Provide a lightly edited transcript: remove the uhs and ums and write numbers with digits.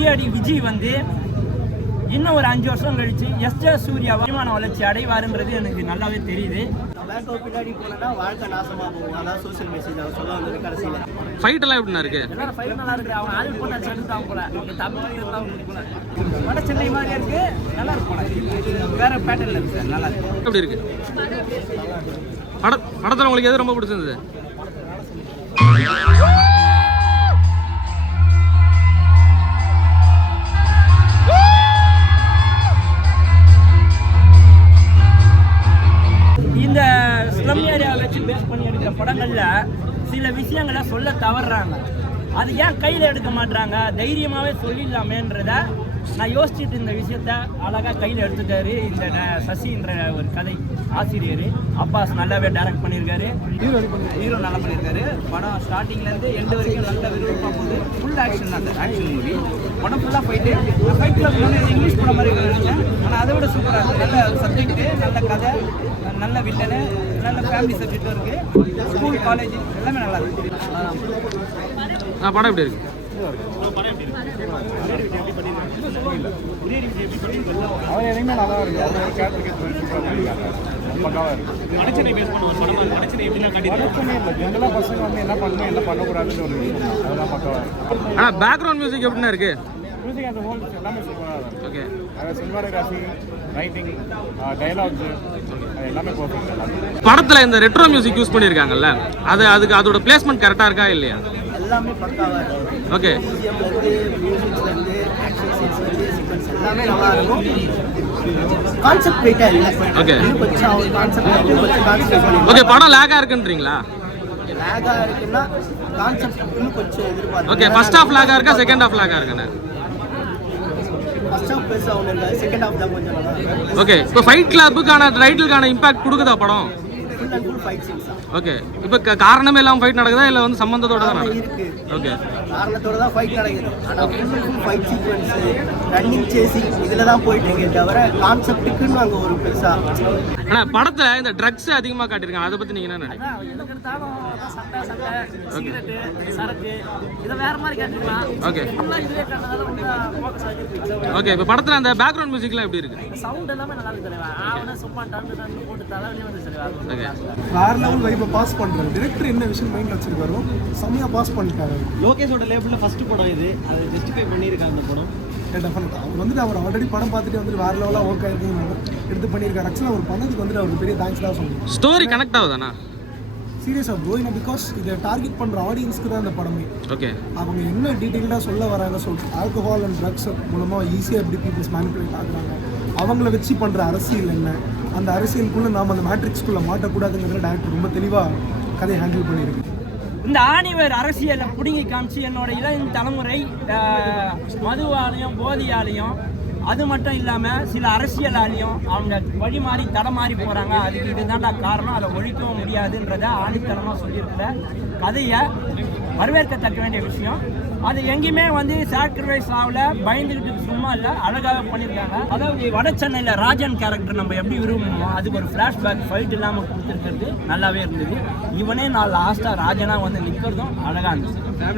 உரியடி விஜய் வந்து இன்னும் ஒரு 5 வருஷம் கழிச்சு எஸ்ஜே சூர்யா வருமான வளர்ச்சி அடைவாருன்றது எனக்கு நல்லாவே தெரியுது. பின்னாடி போனா வாழ்க்கை நாசமா போகும். அதான் சோசியல் மெசேஜ் அவர் சொல்ல வந்தது கடைசியில. ஃபைட் எல்லாம் எப்படி இருக்கு? எல்லாரும் ஃபைட் நல்லா இருக்கு. அவங்க ஆளு போட்டா சென்றாங்க போல. தமிழ் இருந்தா போல. வட சென்னை மாதிரியா இருக்கு. நல்லா இருக்கு போல. வேற பேட்டர்ன்ல இருக்கு சார். நல்லா இருக்கு. எப்படி இருக்கு? படத்துல உங்களுக்கு எது ரொம்ப பிடிச்சிருந்தது? இந்த ஸ்லம் ஏரியாவை வச்சு பேஸ் பண்ணி எடுக்கிற படங்கள்ல சில விஷயங்களை சொல்ல தவறுறாங்க. அது ஏன் கையில் எடுக்க மாட்டாங்க, தைரியமாகவே சொல்லிடலாமேன்றத நான் யோசிச்சுட்டு இந்த விஷயத்த அழகாக கையில் எடுத்துட்டாரு இந்த சசின்ற ஒரு கதை ஆசிரியர். அப்பாஸ் நல்லாவே டைரக்ட் பண்ணியிருக்காரு, ஹீரோ நல்லா பண்ணியிருக்காரு. படம் ஸ்டார்டிங்லேருந்து எண்டு வரைக்கும் நல்ல விருப்பமாக போகுது. ஃபுல் ஆக்ஷன் தான் சார், ஆக்ஷன் மூவி. படம் ஃபுல்லாக ஃபைட்டில் இங்கிலீஷ் படம் மாதிரி நினைச்சேன், ஆனால் அதை விட சூப்பராக இருக்குது. நல்ல சப்ஜெக்ட்டு, நல்ல கதை, நல்ல வில்லனு, நல்ல ஃபேமிலி சப்ஜெக்டும் இருக்குது. ஸ்கூல் காலேஜ் எல்லாமே நல்லா இருக்குது. படம் எப்படி இருக்கு? அவர் எதுவுமே நல்லா இருக்கு. அவர் பக்காவாக இருக்கு. வடச்சென்னை இல்லை, ஜென்ரலாக பசங்க வந்து என்ன பண்ணணும் என்ன பண்ணக்கூடாதுன்னு ஒரு விஷயம், அதெல்லாம் பக்காவாக இருக்கு. ஆனால் பேக்ரவுண்ட் மியூசிக் எப்படின்னா இருக்கு? மியூசிக் அந்த ஹோல் எல்லாமே சூப்பராக இருக்கும். ஓகே, அதாவது சினிமாட்டோகிராஃபி, ரைட்டிங், டைலாக்ஸ் எல்லாமே பர்ஃபெக்ட். எல்லாமே படத்தில் இந்த ரெட்ரோ மியூசிக் யூஸ் பண்ணியிருக்காங்கல்ல, அதுக்கு அதோட பிளேஸ்மெண்ட் கரெக்டாக இருக்கா இல்லையா? எல்லாமே பக்காவாக இருக்கும். ஓகே, மியூசிக்லேருந்து ஆக்ஷன் சீன்ஸ்லேருந்து சீக்வன்ஸ் எல்லாமே நல்லா இருக்கும். கான்செப்ட் வெயிட்டாக இல்லை. ஓகே, கொஞ்சம் அவர் கான்செப்ட் கொஞ்சம் கான்செப்ட் பண்ணி ஓகே. படம் லேக்காக இருக்குன்றீங்களா? லேகாக இருக்குன்னா கான்செப்ட் இன்னும் கொஞ்சம் எதிர்பார்த்து. ஓகே, ஃபர்ஸ்ட் ஹாஃப் லேக்காக இருக்கா, செகண்ட் ஹாஃப் லேக்காக இருக்குண்ணே? ஃபர்ஸ்ட் ஹாஃப் பெருசாக ஒன்றும் இல்லை, செகண்ட் ஹாஃப் தான் கொஞ்சம் நல்லா இருக்கும். ஓகே, இப்போ ஃபைட் கிளப்புக்கான டைட்டிலுக்கான இம்பாக்ட் கொடுக்குதா படம்? Full and full fight scenes தான். ஓகே, இப்போ காரணமே இல்லாமல் ஃபைட் நடக்குதா இல்லை வந்து சம்மந்தத்தோட தான் நடக்குது? இருக்கு. ஓகே, காரணத்தோட தான் ஃபைட் நடக்குது. ஆனால் full and full fight sequence, running, chasing இதில் தான் போயிட்டு இருக்கே தவிர கான்செப்ட்டுக்குன்னு அங்கே ஒரு பெருசாக. ஆனால் படத்தில் இந்த ட்ரக்ஸ் அதிகமாக காட்டியிருக்காங்க, அதை பற்றி நீங்கள் என்ன நினைக்கிறீங்க? Okay, okay. இப்போ படத்தில் அந்த பேக்ரவுண்ட் மியூசிக்லாம் எப்படி இருக்கு? ஓகே, வேற லெவல் வைப்பை பாஸ் பண்றாரு. டைரக்டர் என்ன விஷயம் மைண்ட்ல வச்சிருக்காரோ செம்மையா பாஸ் பண்ணிட்டாரு. லோகேஷோட லேபிள்ல ஃபர்ஸ்ட் படம் இது, அதை ஜஸ்டிஃபை பண்ணியிருக்காங்க அந்த படம். டெஃபினட்டா அவர் வந்துட்டு அவர் ஆல்ரெடி படம் பார்த்துட்டு வந்துட்டு வேற லெவலாக ஒர்க் ஆகிருக்கு எடுத்து பண்ணியிருக்காரு. ஆக்சுவலாக அவர் பண்ணதுக்கு வந்துட்டு அவருக்கு பெரிய தேங்க்ஸ் தான் சொல்லணும். ஸ்டோரி கனெக்ட் ஆகுதாண்ணா? சீரியஸாக ப்ரோ, ஏன்னா பிகாஸ் இதை டார்கெட் பண்ணுற ஆடியன்ஸ்க்கு தான் இந்த படமே. ஓகே, அவங்க என்ன டீட்டெயிலாக சொல்ல வராங்க, ஆல்கஹால் அண்ட் ட்ரக்ஸ் மூலமாக ஈஸியாக எப்படி பீப்புள்ஸ் மேனிப்புலேட் ஆகுறாங்க, அவங்கள வச்சு பண்ணுற அரசியல் என்ன, அந்த அரசியலுக்குள்ளே நாம் அந்த மேட்ரிக்ஸ்குள்ளே மாட்டக்கூடாதுங்கிற டேரக்டர் ரொம்ப தெளிவாக கதையை ஹேண்டில் பண்ணியிருக்கு. இந்த ஆணிவர் அரசியலை பிடுங்கி காமிச்சு என்னோட இளம் தலைமுறை மதுவாலையும் போதையாலையும் அது மட்டும் இல்லாமல் சில அரசியலாலையும் அவங்க வழி மாறி தடமாறி போகிறாங்க. அதுக்கு இதுதான்டா காரணம், அதை ஒழிக்கவும் முடியாதுன்றத ஆணித்தனமாக சொல்லியிருக்கிற கதையை வரவேற்கத்தக்க வேண்டிய விஷயம். அது எங்கேயுமே வந்து சாக்ரிஃபைஸ் ஆகல, பயந்துக்கிட்டு சும்மா இல்லை, அழகாக பண்ணியிருக்காங்க. அதாவது வட சென்னையில் ராஜன் கேரக்டர் நம்ம எப்படி விரும்புமோ அதுக்கு ஒரு ஃப்ளாஷ்பேக் ஃபைட் இல்லாமல் கொடுத்துருக்கிறது நல்லாவே இருந்தது. இவனே நான் லாஸ்ட்டாக ராஜனாக வந்து நிற்கிறதும் அழகாக இருந்துச்சு.